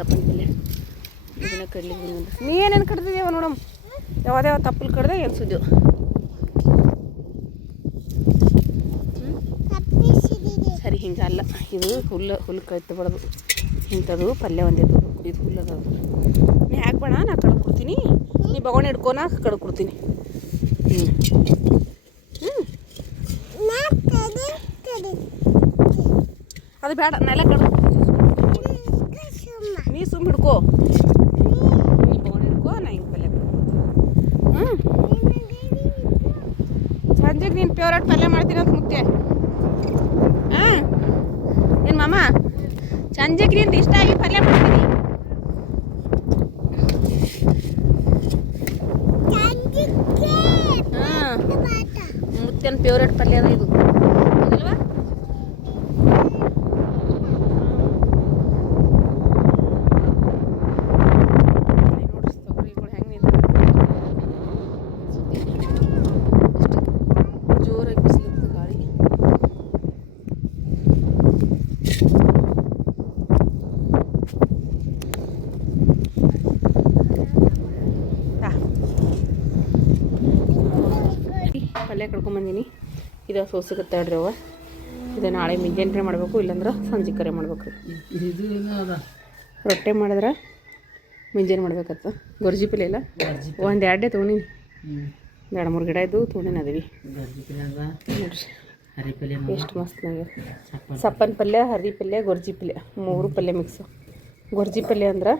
ಸಪ್ಪನ್ ಪಲ್ಯ ಇದನ್ನ ಕಡ್ಲಿಗೆ ನೀ ಏನೇನು ಕಡ್ದಿದ್ದೀವ ನೋಡಮ್ಮ ಯಾವ್ದಾವ ತಪ್ಪಲು ಕಡ್ದೆ ಏನು ಸುದ್ದಿವು ಸರಿ ಹಿಂಗೆ ಅಲ್ಲ ಇದು ಹುಲ್ಲು ಕೈತಬಾರ್ದು ಇಂಥದ್ದು ಪಲ್ಯ ಒಂದಿದ್ದು ಇದು ಹುಲ್ಲದ ನೀ ಹಾಕ್ಬೇಡ ನಾ ಕಡ್ಕೊಡ್ತೀನಿ ನೀ ಬಗೋಣ ಹಿಡ್ಕೊ ನಾ ಕಡ್ಕೊಡ್ತೀನಿ ಅದು ಬೇಡ ನೆಲ ಕಡ್ ನೀ ಸುಮ್ಮ ಹಿಡ್ಕೋ ನೀ ಬಗೋಣ ಹಿಡ್ಕೋ ನಾ ಹಿಂಗೆ ಪಲ್ಯ ಸಂಜೆಗೆ ನೀನು ಫೇವ್ರೇಟ್ ಪಲ್ಯ ಮಾಡ್ತೀನಿ ಅಂತ ಮುತ್ತೆ ಹಾಂ ಏನು ಮಾಮ ಸಂಜೆಗೆ ನಿಂದು ಇಷ್ಟ ಆಗಿ ಪಲ್ಯ ಮಾಡ್ತೀನಿ ಹಾಂ ಮುತ್ತೇನು ಫೇವ್ರೇಟ್ ಪಲ್ಯ ಅದ ಇದು ಹೌದಲ್ವಾ ಪಲ್ಯ ಕಡ್ಕೊಂಬಂದೀನಿ ಇದು ಸೋಸಕತ್ತಾಡ್ರಿ ಅವ ಇದು ನಾಳೆ ಮುಂಜಾನೆ ಮಾಡಬೇಕು ಇಲ್ಲಾಂದ್ರೆ ಸಂಜೆ ಕರೆ ಮಾಡ್ಬೇಕು ರೀ ರೊಟ್ಟೆ ಮಾಡಿದ್ರೆ ಮುಂಜಾನೆ ಮಾಡ್ಬೇಕತ್ತ ಗೊರ್ಜಿ ಪಲ್ಯ ಇಲ್ಲ ಒಂದು ಎರಡೇ ತೊಗೊಂಡಿನಿ 2-3 ಗಿಡ ಇದ್ದು ತೊಗೊಂಡಿನಿ ಅದೀವಿ ನೋಡ್ರಿ ಎಷ್ಟು ಮಸ್ತ್ ನನಗೆ ಸಪ್ಪನ್ ಪಲ್ಯ ಹರಿ ಪಲ್ಯ ಗೊರ್ಜಿ ಪಲ್ಯ 3 ಪಲ್ಯ ಮಿಕ್ಸ್ ಗೊರ್ಜಿ ಪಲ್ಯ ಅಂದ್ರೆ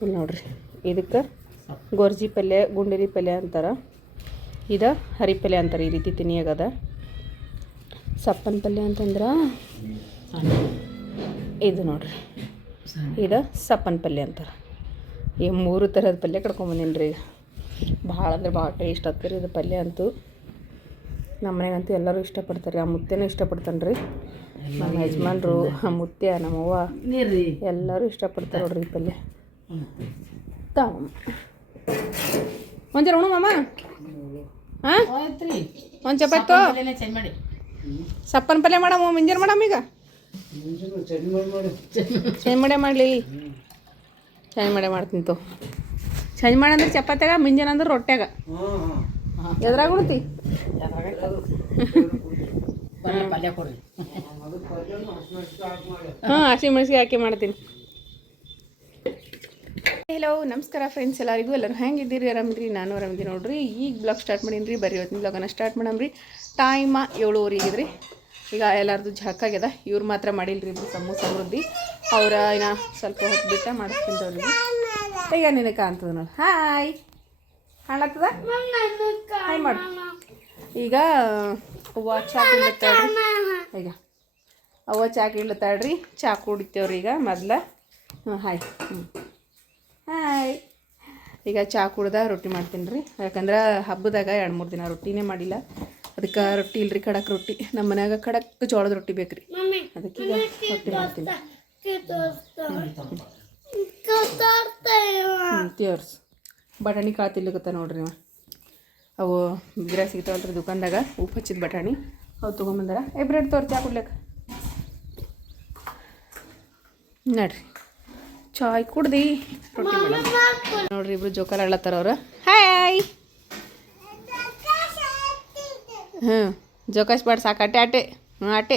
ಇಲ್ಲಿ ನೋಡ್ರಿ ಇದಕ್ಕೆ ಗೊರ್ಜಿ ಪಲ್ಯ ಗುಂಡೇರಿ ಪಲ್ಯ ಅಂತಾರೆ ಇದು ಹರಿ ಪಲ್ಯ ಅಂತಾರೆ ಈ ರೀತಿ ತಿನ್ನಿಯಾಗದ ಸಪ್ಪನ್ ಪಲ್ಯ ಅಂತಂದ್ರೆ ಇದು ನೋಡ್ರಿ ಇದು ಸಪ್ಪನ್ ಪಲ್ಯ ಅಂತಾರೆ ಈ 3 ಥರದ ಪಲ್ಯ ಕಡ್ಕೊಂಬಂದಿನಿ ರೀ ಭಾಳ ಅಂದ್ರೆ ಭಾಳ ಟೇಸ್ಟ್ ಆಗ್ತದೆ ಇದು ಪಲ್ಯ ಅಂತೂ ನಮ್ಮ ಮನೆಗಂತೂ ಎಲ್ಲರೂ ಇಷ್ಟಪಡ್ತಾರೆ ಆ ಮುತ್ತೆನೂ ಇಷ್ಟಪಡ್ತಾನೆ ರೀ ನಮ್ಮ ಯಜಮಾನ್ರು ಆ ಮುತ್ಯ ನಮ್ಮವ್ವ ಎಲ್ಲರೂ ಇಷ್ಟಪಡ್ತಾರೆ ನೋಡ್ರಿ ಈ ಪಲ್ಯ ತಾವಮ್ಮ ಒಂಚೂರು ಉಣು ಮಾಮ ಹಾಂ ಒಂದು ಚಪಾತಿ ಮಾಡಿ ಸಪ್ಪನ್ ಪಲ್ಯ ಮಾಡಮ್ಮ ಮುಂಜಾನೆ ಮಾಡಮ್ಮ ಈಗ ಚಂದ ಮಾಡಲಿ ಚಂದ ಮಾಡ್ತೀನಿ ತೋ ಚಂದ ಮಾಡಿ ಅಂದ್ರೆ ಚಪಾತ್ಯಾಗ ಮುಂಜಾನೆ ಅಂದ್ರೆ ರೊಟ್ಯಾಗ ಎದ್ರಾಗ ಉಣ್ತಿ ಹಾಂ ಹಸಿಮೆಣ್ಸಿಗೆ ಹಾಕಿ ಮಾಡ್ತೀನಿ ಹಲೋ ನಮಸ್ಕಾರ ಫ್ರೆಂಡ್ಸ್ ಎಲ್ಲರಿಗೂ ಎಲ್ಲರೂ ಹೆಂಗಿದ್ದೀರಿ ಆರಾಮಿದ್ರಿ ನಾನು ಆರಾಮಿದ್ದೀನಿ ನೋಡ್ರಿ ಈಗ ಬ್ಲಾಗ್ ಸ್ಟಾರ್ಟ್ ಮಾಡೀನಿ ರೀ ಬರ್ರಿ ಇವತ್ತಿನ ಬ್ಲಾಗನ್ನು ಸ್ಟಾರ್ಟ್ ಮಾಡಮ್ರಿ ಟೈಮ 7:15 ಆಗಿದ್ರಿ ಈಗ ಎಲ್ಲರದು ಆಗ್ಯದ ಇವ್ರು ಮಾತ್ರ ಮಾಡಿಲ್ರಿ ಇಬ್ರು ಸಮೃದ್ಧಿ ಅವ್ರ ಇನ್ನು ಸ್ವಲ್ಪ ಹೊತ್ತು ಬಿಟ್ಟ ಮಾಡಿಸ್ತೀನಿ ಈಗ ನಿನಗೆ ಕಾಣ್ತದ ನೋಡಿ ಹಾಯ್ ಕಾಣತ್ತದ ಹಾಯ್ ಮಾಡು ಈಗ ಅವ್ವ ಚಾ ಇಡ್ಲತ್ತಾಳ್ರಿ ಈಗ ಅವ್ವ ಚಾ ಇಡ್ಲತ್ತಾಳ್ರಿ ಚಾ ಕುಡಿತೇವ್ರಿ ಈಗ ಮೊದ್ಲು ಹಾಯ್ ಹಾಯ್ ಈಗ ಚಾ ಕುಡ್ದ ರೊಟ್ಟಿ ಮಾಡ್ತೀನಿ ರೀ ಯಾಕಂದ್ರೆ ಹಬ್ಬದಾಗ 2-3 ದಿನ ರೊಟ್ಟಿನೇ ಮಾಡಿಲ್ಲ ಅದಕ್ಕೆ ರೊಟ್ಟಿ ಇಲ್ರಿ ಖಡಕ್ ರೊಟ್ಟಿ ನಮ್ಮ ಮನ್ಯಾಗ ಖಡಕ್ ಜೋಳದ ರೊಟ್ಟಿ ಬೇಕ್ರಿ ಅದಕ್ಕೆ ಈಗ ರೊಟ್ಟಿ ಮಾಡ್ತೀನಿ ತೇವ್ಸ್ ಬಟಾಣಿ ಕಾಳು ತಿನ್ಲಿಕತ್ತ ನೋಡ್ರಿ ಅವು ಬಿಗ್ರ ಸಿಗ್ತಾವಲ್ರಿ ದುಕಾನ್ದಾಗ ಉಪ್ಪು ಹಚ್ಚಿದ ಬಟಾಣಿ ಅವು ತೊಗೊಂಬಂದಾರ ಬ್ರೆಡ್ ತೋರ್ ಚಾ ಕುಡ್ಲಿಕ್ಕೆ ನೋಡ್ರಿ ಚಾಯ್ ಕುಡ್ದು ರೊಟ್ಟಿ ಮಾಡ ನೋಡ್ರಿ ಇಬ್ರು ಜೋಕಾಲ ಆಡ್ಲತ್ತಾರ ಅವ್ರು ಹಾಯ್ ಜೋಕಾಶ್ ಬಾಡ್ ಸಾಕು ಆಟೆ ಆಟೆ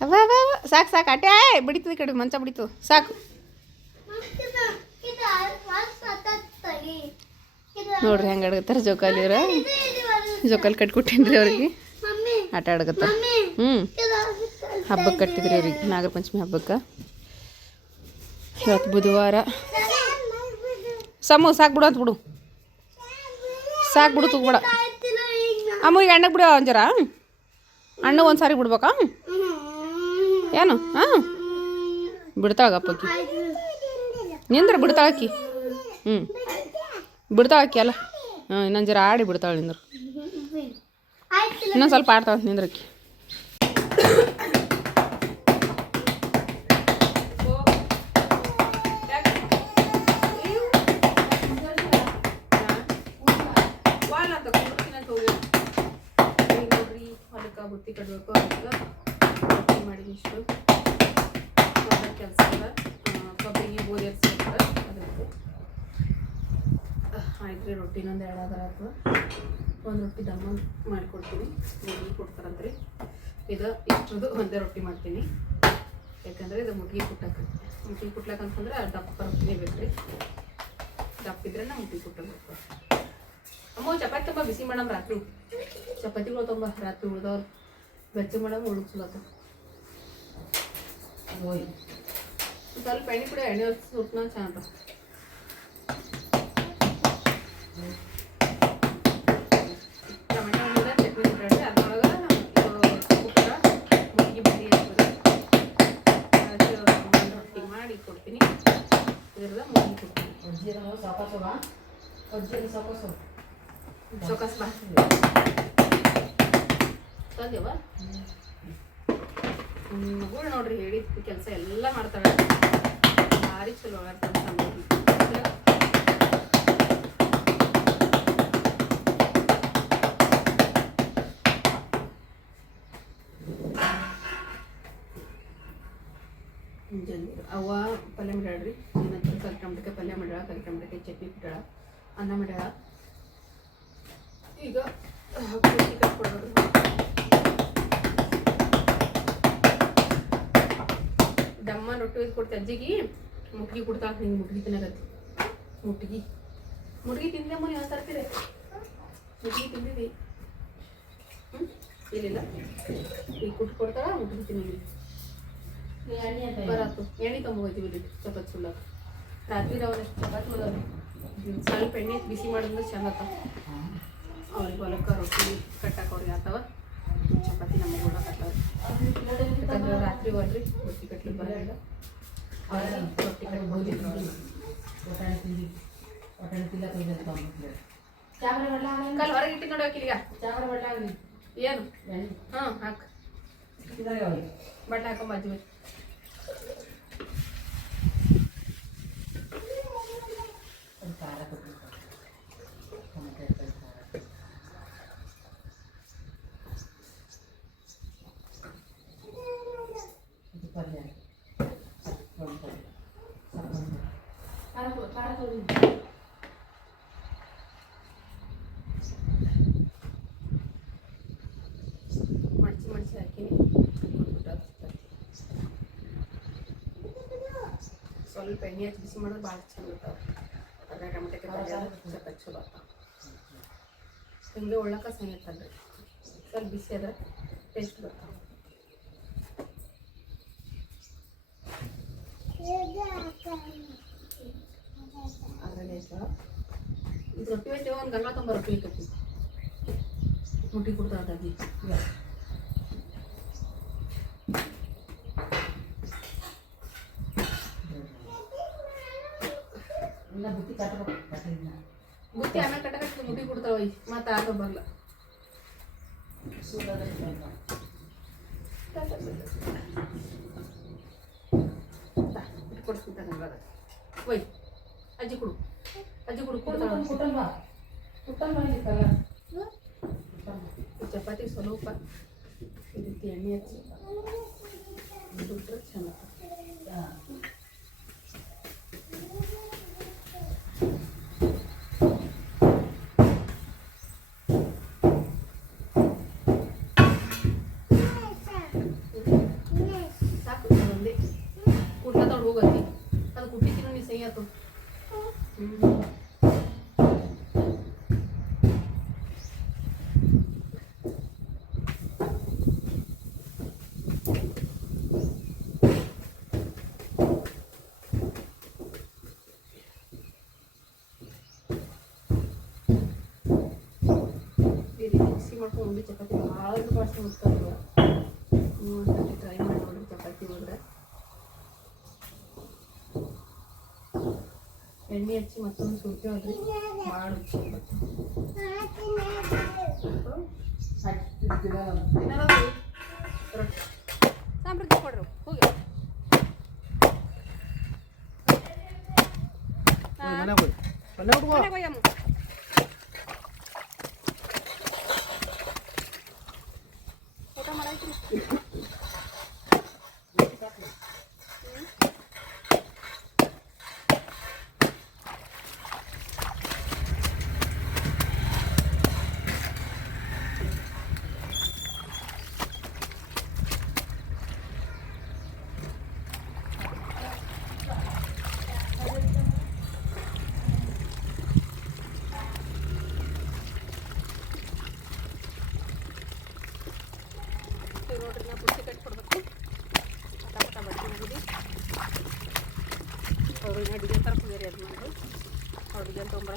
ಅವ್ವ ಸಾಕು ಆಟೆ ಬಿಡಿತದ ಕಡೆ ಮಂಚ ಬಿಡಿತು ಸಾಕು ನೋಡ್ರಿ ಹೆಂಗೆ ಆಡಗತ್ತಾರ ಜೋಕಾಲಿ ಇವ್ರ ಜೋಕಾಲಿ ಕಟ್ಕೊಟ್ಟೇನ್ರಿ ಅವ್ರಿಗೆ ಆಟ ಆಡಗತ್ತಾರ ಹಬ್ಬಕ್ಕೆ ಕಟ್ಟಿದ್ರಿ ಅವ್ರಿಗೆ ನಾಗರ ಪಂಚಮಿ ಹಬ್ಬಕ್ಕೆ ಇವತ್ತು ಬುಧವಾರ ಸಾಕು ಬಿಡು ಅಂತ ಬಿಡು ಸಾಕು ಬಿಡು ತಗೋಬೇಡ ಅಮ್ಮ ಈಗ ಅಣ್ಣಗೆ ಬಿಡು ಒಂಜರ ಅಣ್ಣಗೆ ಒಂದು ಸಾರಿ ಬಿಡ್ಬೇಕಾ ಏನು ಹಾಂ ಬಿಡ್ತಾಳಗಪ್ಪಕ್ಕಿ ನಿಂದ್ರೆ ಬಿಡ್ತಾಳಕ್ಕಿ ಬಿಡ್ತಾಳಕ್ಕಿ ಅಲ್ಲ ಇನ್ನೊಂದು ಜರ ಆಡಿ ಬಿಡ್ತಾಳೆ ನಿಂದ್ರು ಇನ್ನೊಂದು ಸ್ವಲ್ಪ ಆಡ್ತಾಳೆ ನಿಂದ್ರಕ್ಕಿ ಬುತ್ತಿ ಕಟ್ಟಬೇಕು ಅದಕ್ಕೆ ರೊಟ್ಟಿ ಮಾಡಿ ಇಷ್ಟು ಕೆಲಸ ಕಬ್ಬಿಗೆ ಗೋಧಿ ಹಚ್ಚಿರ್ತಾರೆ ಅದಕ್ಕೆ ಆಯ್ತು ರೀ. ರೊಟ್ಟಿನೊಂದು ಎರಡಾದ್ರ ಅಥವಾ ಒಂದು ರೊಟ್ಟಿ ದಮ್ಮ ಮಾಡಿಕೊಡ್ತೀನಿ. ಮುಟ್ಗಿ ಕೊಡ್ತಾರಂತ್ರಿ. ಇದು ಇಷ್ಟರದ್ದು ಒಂದೇ ರೊಟ್ಟಿ ಮಾಡ್ತೀನಿ, ಯಾಕಂದರೆ ಇದು ಮುಟ್ಗಿ ಕುಟ್ಲಕ್ಕೆ ಅಂತಂದ್ರೆ ದಪ್ಪ ರೊಟ್ಟಿನೇ ಬೇಕು ರೀ. ದಪ್ಪ ಇದ್ರೆ ನಾ ಮುಟ್ಗಿ ಕುಟ್ಟಬೇಕು. ಅಮ್ಮ ಚಪಾತಿ ತುಂಬ ಬಿಸಿ ಮಾಡಮ್ ರಾತ್ರಿ. ಚಪಾತಿಗಳು ತುಂಬ ರಾತ್ರಿ ಉಳ್ದವ್ರು ಬೆಚ್ಚ ಮಾಡಮ್ ಉಳುಕ್ಸ್ಲತ್ತ. ಸ್ವಲ್ಪ ಎಣ್ಣೆ ಕೂಡ ಎಣ್ಣೆ ಸುಟ್ಟನ ಚಂದ. ಟೊಮೆಟೊ ಹಣ್ಣಿಂದ ಚಟ್ನಿ ಇಟ್ಟಾಡ್ರಿ. ಅದ್ರೊಳಗೆ ಮುಟ್ಗಿ ಬಡ್ಡಿ ಹಾಕ್ತದೆ. ರೊಟ್ಟಿ ಮಾಡಿ ಕೊಡ್ತೀನಿ. ಇದ್ರದ ಮುಟ್ಗಿ ಕೊಡ್ತೀನಿ. ಸೊಕಸ್ ಬಾ ತಂದೇವ ಮಗಳು ನೋಡ್ರಿ ಹೇಳಿದ ಕೆಲಸ ಎಲ್ಲ ಮಾಡ್ತಾಳೆ. ಭಾರಿ ಚಲೋ ಆಗ್ತಾಳೆ. ಅವ್ವ ಪಲ್ಯ ಮಾಡ್ಯಾಳ್ರಿ. ಏನಂತ ಕಲ್ಕಂಬಳಕಾಯಿ ಪಲ್ಯ ಮಾಡ್ಯಾಳ, ಕಲ್ಕಂಬಳಕಾಯಿ ಚಟ್ನಿ ಬಿಟ್ಟಾಳ, ಅನ್ನ ಮಾಡ್ಯಾಳ. ಈಗ ಕಟ್ಕೊಡೋದು. ದಮ್ಮ ರೊಟ್ಟಿ ಒಯ್ದು ಕೊಡ್ತೆ ಅಜ್ಜಿಗೆ. ಮುಟ್ಗಿ ಕೊಡ್ತಾಳ. ಹಿಂಗೆ ಮುಟ್ಗಿ ತಿನ್ನಕತ್ತಿ. ಮುಟ್ಗಿ ತಿಂದೆಮ್ಮ ಯಾವ ತರ್ತೀರಿ? ಮುಟ್ಗಿ ತಿಂದಿದ್ದಿ? ಇಲ್ಲಿಲ್ಲ. ಈಗ ಕುಟ್ಟು ಕೊಡ್ತಾಳ, ಮುಟ್ಗಿ ತಿನ್ನಿ ಬರಾತು. ಎಣ್ಣೆ ತೊಗೊಂಬೋಗ್ತೀವಿ ಇಲ್ಲಿ ಚಪಾತಿ ಸುಳ್ಳಾಕ. ರಾತ್ರಿ ಅವನಷ್ಟು ಚಪಾತಿ ಮಾಡೋದು. ಸ್ವಲ್ಪ ಎಣ್ಣೆ ಬಿಸಿ ಮಾಡಿದ್ರೆ ಚಂದ ಆತ. ಅವ್ರಿಗೆ ಹೊಲಕ್ಕೆ ರೊಟ್ಟಿ ಕಟ್ಟಕ್ಕೆ ಅವ್ರಿಗೆ ಆತವ. ಚಪಾತಿ ನಮಗೆ ಹೊಡಕತ್ತವ. ಯಾಕಂದ್ರೆ ರಾತ್ರಿ ಹೋದ್ರಿ ರೊಟ್ಟಿ ಕಟ್ಲಿಕ್ಕೆ ಬರೋದಿಲ್ಲ. ಅವ್ರಿಗೆ ರೊಟ್ಟಿ ಕಟ್ಬೋದು. ಕಲ್ ಹೊರಗೆ ಇಟ್ಟು ನೋಡೋಕೆ ಈಗ ಏನು? ಹಾಂ ಹಾಕು. ಬಟ್ಟೆ ಹಾಕೊಂಡ್ ಬಾಜು ಮಡ್ಚಿ ಹಾಕಿನಿ. ಸ್ವಲ್ಪ ಎಣ್ಣೆ ಹಚ್ಚಿ ಬಿಸಿ ಮಾಡಿದ್ರೆ ಭಾಳ ಚಂದ ಇರ್ತಾವೆ. ಅದ್ರಾಗ ಟೊಮೆಟೊ ಪಲ್ಯ ಚಪಾತಿ ಚಲೋ ಆಗ್ತಾವೆ. ಹಿಂಗೆ ಉಳ್ಳಾಕ ಸಂಗೀತಲ್ರಿ. ಸ್ವಲ್ಪ ಬಿಸಿ ಆದ್ರೆ ಟೇಸ್ಟ್ ಬರ್ತಾವೆ. ಅದರಲ್ಲಿ ಇದು ರೊಟ್ಟಿ ಹೋಯ್ತೇವೆ. ಒಂದು ಗಂಗ ತುಂಬ ರೊಟ್ಟಿ ಹೋಯ್ತೈತಿ. ಮುಟ್ಟಿ ಕೊಡ್ತಾಳೆ ಅಜ್ಜಿ. ಬುತ್ತಿ ಆಮೇಲೆ ಕಟ್ಟಕಟ್ಟು ಮುಟ್ಟಿ ಕೊಡ್ತಾವ. ಮತ್ತೆ ಆಗ ಬರಲ್ಲ. ಕೊಡ್ತಿದ್ದ ನಂಗೆ ಒಯ್ ಅಜ್ಜಿ ಕೊಡು. ಅಜ್ಜಿ ಕೊಡು ಕೊಡ್ತಾಳ. ಚಪಾತಿ ಸ್ವಲ್ಪ ಈ ರೀತಿ ಎಣ್ಣೆ ಹಚ್ಚಿ ಸುಟ್ಟರೆ ಚೆನ್ನಾಗಿ. ಸಾಕು ಒಂದೇ ಕುಟ್ಲ ತೊಗೊಂಡು ಹೋಗತ್ತಿ. ಅದು ಕುಟ್ಟಿನ ನೀ ಸಹಿ ಆಯ್ತು. ಮಿಕ್ಸಿ ಮಾಡ್ಕೊಂಡು ಉಂಡೆ ಚಪಾತಿ ಭಾಳ ಬಾಡಿಸಿ ಮುಟ್ತಾರಲ್ಲ. ನೀವು ಒಂದ್ಸತಿ ಟ್ರೈ ಮಾಡಿ ನೋಡ್ರಿ ಚಪಾತಿ ಹೋದ್ರೆ. ಎಣ್ಣೆ ಹಚ್ಚಿ ಮತ್ತೊಂದು ಸುಡ್ತೇವಲ್ರಿ ಭಾಳ ರುಚಿ ಬರುತ್ತೆ. ಸಾಂಬ್ರದ್ದು ಕೊಡ್ರಿ ಹೋಗಿ. ಊಟ ಮಾಡಾಯ್ತ್ರಿ.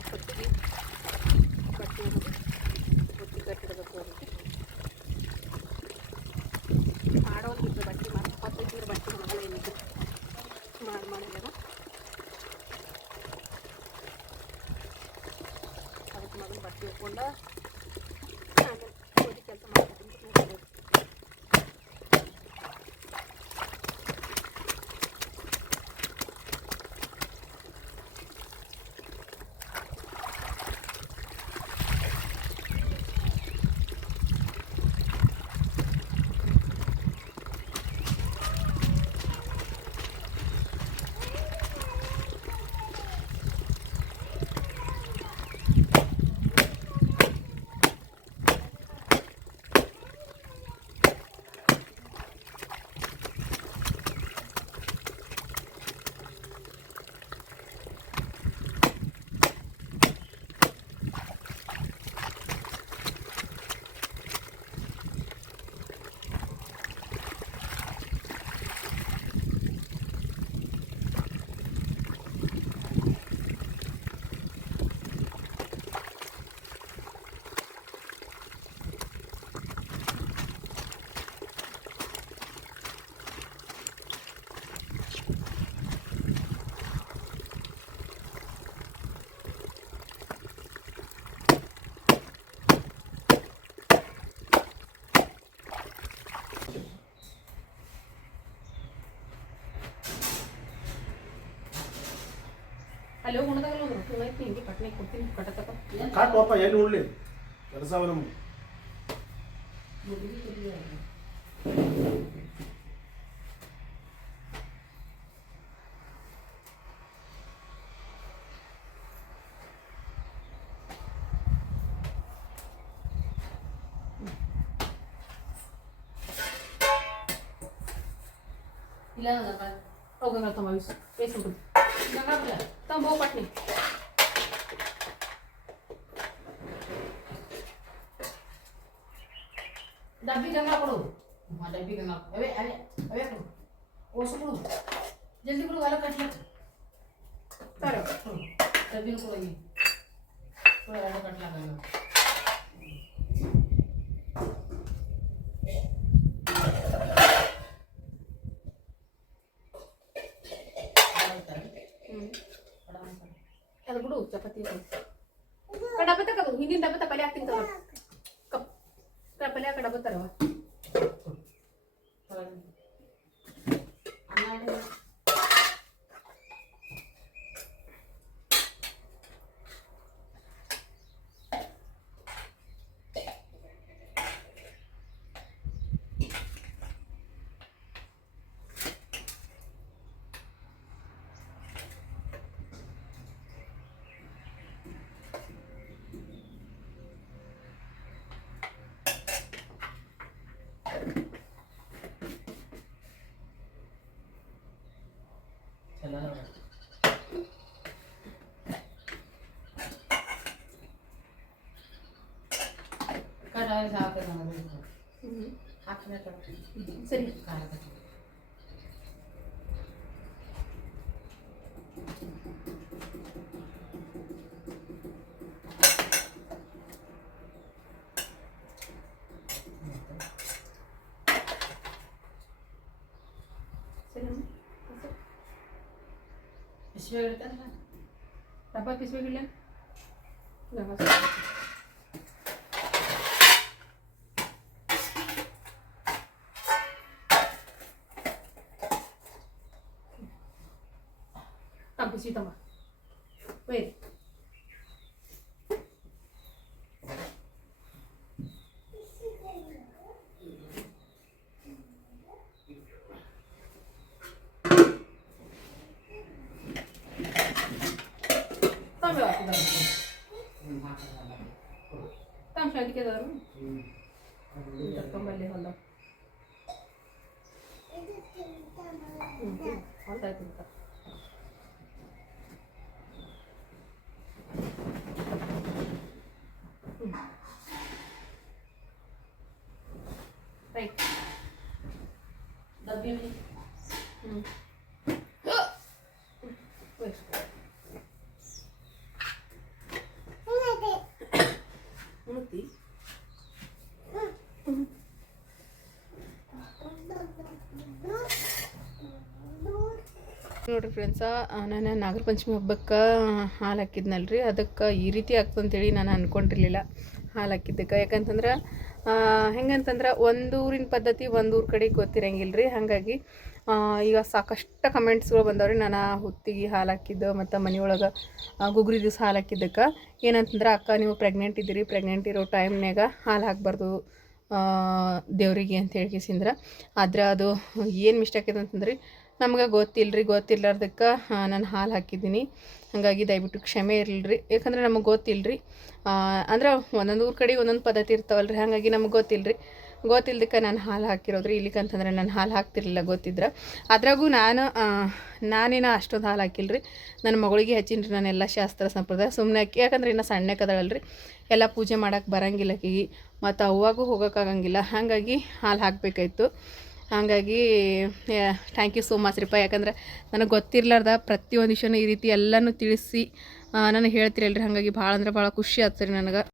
ಹೊತ್ತಿಗೆ ಬಟ್ಟೆ ಹೊತ್ತಿ ಕಟ್ಟಿಡಬೇಕು ಅದಕ್ಕೆ ಮಾಡೋದಿತ್ತು ಬಟ್ಟೆ ಮತ್ತು ಹೊತ್ತಿದ್ರೆ ಬಟ್ಟೆ ಹೊರಗಡೆ ಏನಿದ್ದು ಮಾಡಿದಾಗ ಅದಕ್ಕೆ ಮೊದಲು ಬಟ್ಟೆ ಹಾಕ್ಕೊಂಡು ಆಮೇಲೆ ಓದಿ ಕೆಲಸ ಮಾಡ್ಕೊಂಡು ಅಲ್ಲಿ ಹೋಗಿ ಉಣ್ದಾಗಲ್ಲ ಒಂದು ರೊಟ್ಟಿ ಉಣ್ಣೈತಿ ಹಿಂಗೆ ಪಟ್ನೆ ಕೊಡ್ತೀನಿ ಕಟ್ಟತಪ್ಪ ಕಾಟುವಪ್ಪ ಎಲ್ಲಿ ಉಳ್ಳಿ ಕೆಲಸ ನಮ್ಗೆ ಇಲ್ಲ ಹೋಗಂಗ ತಮ್ಮ ಬೇಯಿಸ್ಬಿಡು ತಮ್ಮ ಹೋಗಿ ಪಟ್ನಿ ಡಬ್ಬಿ ಗಂಗಾ ಕೊಡು ಡಬ್ಬಿ ಗಂಗಾ ಅವೇ ಅವೇ ಅವೇ ಕೊಡು ಓಸು ಕೊಡು ಜಲ್ದಿ ಕೊಡು ಹೊಲ ಕಟ್ಲಕ್ಕೆ ಸರಿ ಡಬ್ಬಿನ ಕೊಡೋಗಿ ಕೊಡು ಹೊಲ ಕಟ್ಲಾಕ ಅದು ಬಿಡು ಚಪಾತಿ ಡಬ್ಬ ತಗೋದು ಹಿಂದಿನ ಡಬ್ಬ ಪಲ್ಯ ಹಾಕ್ತೀನಿ ತಗೋ ಪಲ್ಯ ಡಬ್ಬ ತರವ ಸರಿ पिशव्या गिळतात ना डबा पिशव्या गिळल्या पिशवी तमा wait Tam şöyle gidelim. Kembali hala. Hala itu. Right. Dabbi ni. Wait. ನೋಡಿರಿ ಫ್ರೆಂಡ್ಸ, ನಾನು ನಾಗರ ಪಂಚಮಿ ಹಬ್ಬಕ್ಕೆ ಹಾಲು ಹಾಕಿದ್ನಲ್ರಿ, ಅದಕ್ಕೆ ಈ ರೀತಿ ಆಗ್ತಂತೇಳಿ ನಾನು ಅಂದ್ಕೊಂಡಿರಲಿಲ್ಲ ಹಾಲು ಹಾಕಿದ್ದಕ್ಕೆ. ಯಾಕಂತಂದ್ರೆ ಹೆಂಗಂತಂದ್ರೆ ಒಂದು ಊರಿನ ಪದ್ಧತಿ ಒಂದು ಊರ ಕಡೆ ಗೊತ್ತಿರಂಗಿಲ್ಲ ರೀ. ಹಾಗಾಗಿ ಈಗ ಸಾಕಷ್ಟು ಕಮೆಂಟ್ಸ್ಗಳು ಬಂದವ್ರಿ ನಾನು ಹುತ್ತಿಗೆ ಹಾಲು ಹಾಕಿದ್ದು ಮತ್ತು ಮನೆಯೊಳಗೆ ಗುಗ್ರಿ ದಿವಸ ಹಾಲು ಹಾಕಿದ್ದಕ್ಕೆ. ಏನಂತಂದ್ರೆ ಅಕ್ಕ ನೀವು ಪ್ರೆಗ್ನೆಂಟ್ ಇದ್ದೀರಿ, ಪ್ರೆಗ್ನೆಂಟ್ ಇರೋ ಟೈಮ್ನಾಗ ಹಾಲು ಹಾಕಬಾರ್ದು ದೇವರಿಗೆ ಅಂತ ಹೇಳ್ಕಿಸಿಂದ್ರೆ. ಆದ್ರೆ ಅದು ಏನು ಮಿಸ್ಟೇಕ್ ಇದೆ ಅಂತಂದ್ರೆ ನಮ್ಗೆ ಗೊತ್ತಿಲ್ಲದಕ್ಕೆ ನಾನು ಹಾಲು ಹಾಕಿದ್ದೀನಿ. ಹಾಗಾಗಿ ದಯವಿಟ್ಟು ಕ್ಷಮೆ ಇರಲಿರಿ. ಯಾಕಂದ್ರೆ ನಮಗೆ ಗೊತ್ತಿಲ್ಲರಿ, ಅಂದ್ರೆ ಒಂದೊಂದು ಊರ ಕಡೆ ಒಂದೊಂದು ಪದ್ಧತಿ ಇರ್ತಾವಲ್ರಿ. ಹಾಗಾಗಿ ನಮಗೆ ಗೊತ್ತಿಲ್ಲದಕ್ಕೆ ನಾನು ಹಾಲು ಹಾಕಿರೋದ್ರಿ. ಇಲ್ಲಿಕಂತಂದ್ರೆ ನಾನು ಹಾಲು ಹಾಕ್ತಿರ್ಲಿಲ್ಲ ಗೊತ್ತಿದ್ರೆ. ಅದ್ರಾಗೂ ನಾನೇನು ಅಷ್ಟೊಂದು ಹಾಲು ಹಾಕಿಲ್ರಿ. ನನ್ನ ಮಗಳಿಗೆ ಹಚ್ಚಿನ್ರಿ ನಾನೆಲ್ಲ ಶಾಸ್ತ್ರ ಸಂಪ್ರದಾಯ ಸುಮ್ಮನೆ ಹಾಕಿ. ಯಾಕಂದ್ರೆ ಇನ್ನು ಸಣ್ಣಕ್ಕದಳಲ್ರಿ, ಎಲ್ಲ ಪೂಜೆ ಮಾಡೋಕೆ ಬರೋಂಗಿಲ್ಲ ಆಕಿಗೆ, ಮತ್ತು ಅವಾಗೂ ಹೋಗೋಕ್ಕಾಗಂಗಿಲ್ಲ. ಹಾಗಾಗಿ ಹಾಲು ಹಾಕಬೇಕಾಯ್ತು. ಹಾಗಾಗಿ ಥ್ಯಾಂಕ್ ಯು ಸೋ ಮಚ್ ರೀಪ್ಪ. ಯಾಕಂದ್ರೆ ನನಗೆ ಗೊತ್ತಿರ್ಲಾರ್ದ ಪ್ರತಿಯೊಂದು ವಿಷಯನೂ ಈ ರೀತಿ ಎಲ್ಲನೂ ತಿಳಿಸಿ ನನಗೆ ಹೇಳ್ತಿರಲ್ರಿ. ಹಾಗಾಗಿ ಭಾಳ ಅಂದ್ರೆ ಭಾಳ ಖುಷಿ ಆಗ್ತದೆ ರೀ ನನಗೆ.